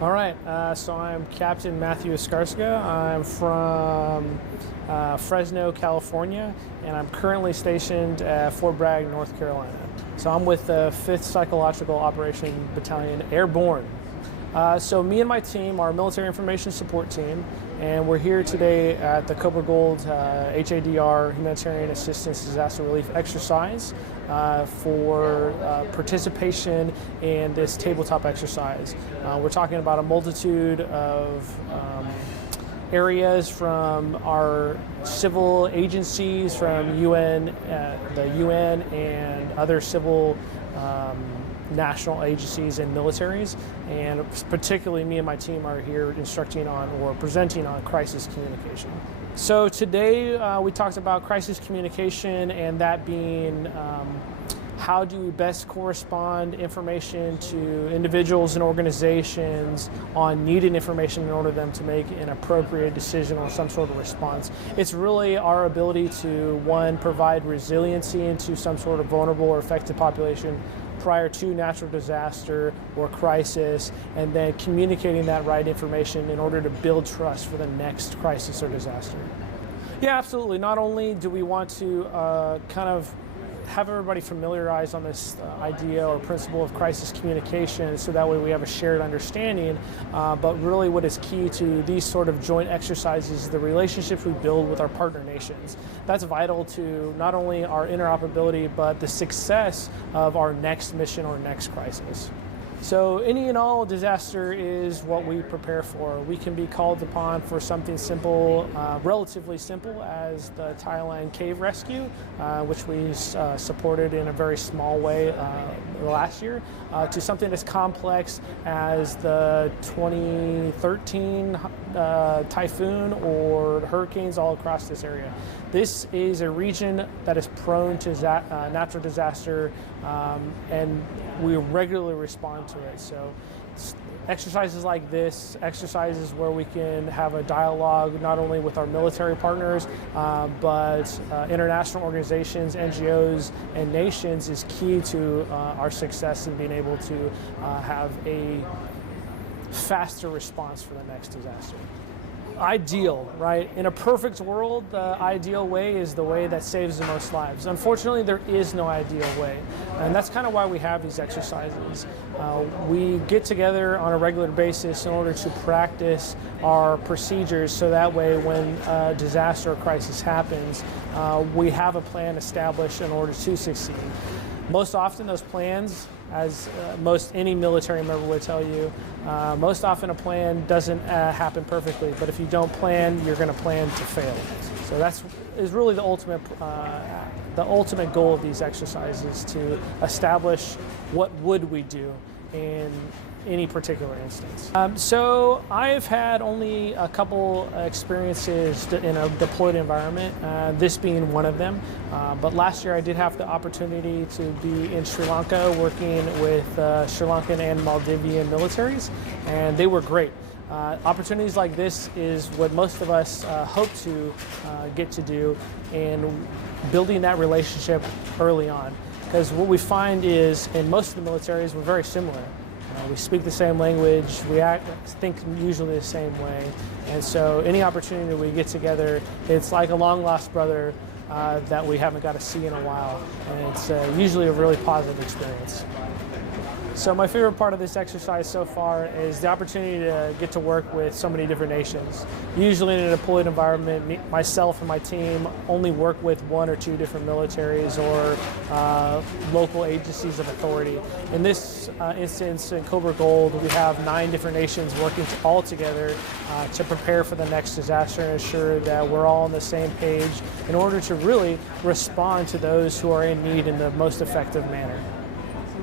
All right, so I'm Captain Matthew Escarcega. I'm from Fresno, California, and I'm currently stationed at Fort Bragg, North Carolina. So I'm with the 5th Psychological Operations Battalion Airborne. So me and my team are a military information support team, and we're here today at the Cobra Gold HADR Humanitarian Assistance Disaster Relief Exercise for participation in this tabletop exercise. We're talking about a multitude of areas from our civil agencies, from UN, the UN and other civil national agencies and militaries, and particularly me and my team are here instructing on or presenting on crisis communication. So today we talked about crisis communication, and that being how do we best correspond information to individuals and organizations on needed information in order for them to make an appropriate decision or some sort of response. It's really our ability to, one, provide resiliency into some sort of vulnerable or affected population prior to natural disaster or crisis, and then communicating that right information in order to build trust for the next crisis or disaster. Yeah, absolutely. Not only do we want to kind of have everybody familiarized on this idea or principle of crisis communication, so that way we have a shared understanding, but really what is key to these sort of joint exercises is the relationships we build with our partner nations. That's vital to not only our interoperability, but the success of our next mission or next crisis. So any and all disaster is what we prepare for. We can be called upon for something simple, relatively simple, as the Thailand cave rescue, which we supported in a very small way last year, to something as complex as the 2013 typhoon or hurricanes all across this area. This is a region that is prone to natural disaster, and we regularly respond to it. So exercises like this, exercises where we can have a dialogue not only with our military partners, but international organizations, NGOs, and nations, is key to our success in being able to have a faster response for the next disaster. Ideal, right? In a perfect world, the ideal way is the way that saves the most lives. Unfortunately, there is no ideal way, and that's kind of why we have these exercises. We get together on a regular basis in order to practice our procedures, so that way when a disaster or crisis happens, we have a plan established in order to succeed. Most often those plans, as any military member would tell you, most often a plan doesn't happen perfectly, but if you don't plan, you're going to plan to fail. So that is really the ultimate goal of these exercises, to establish what would we do in any particular instance. So I've had only a couple experiences in a deployed environment, this being one of them. But last year I did have the opportunity to be in Sri Lanka working with Sri Lankan and Maldivian militaries, and they were great. Opportunities like this is what most of us hope to get to do, in building that relationship early on. Because what we find is, in most of the militaries, we're very similar. We speak the same language, we think usually the same way, and so any opportunity that we get together, it's like a long-lost brother that we haven't got to see in a while, and it's usually a really positive experience. So my favorite part of this exercise so far is the opportunity to get to work with so many different nations. Usually in a deployed environment, myself and my team only work with one or two different militaries or local agencies of authority. In this instance, in Cobra Gold, we have 9 different nations working all together to prepare for the next disaster and ensure that we're all on the same page in order to really respond to those who are in need in the most effective manner.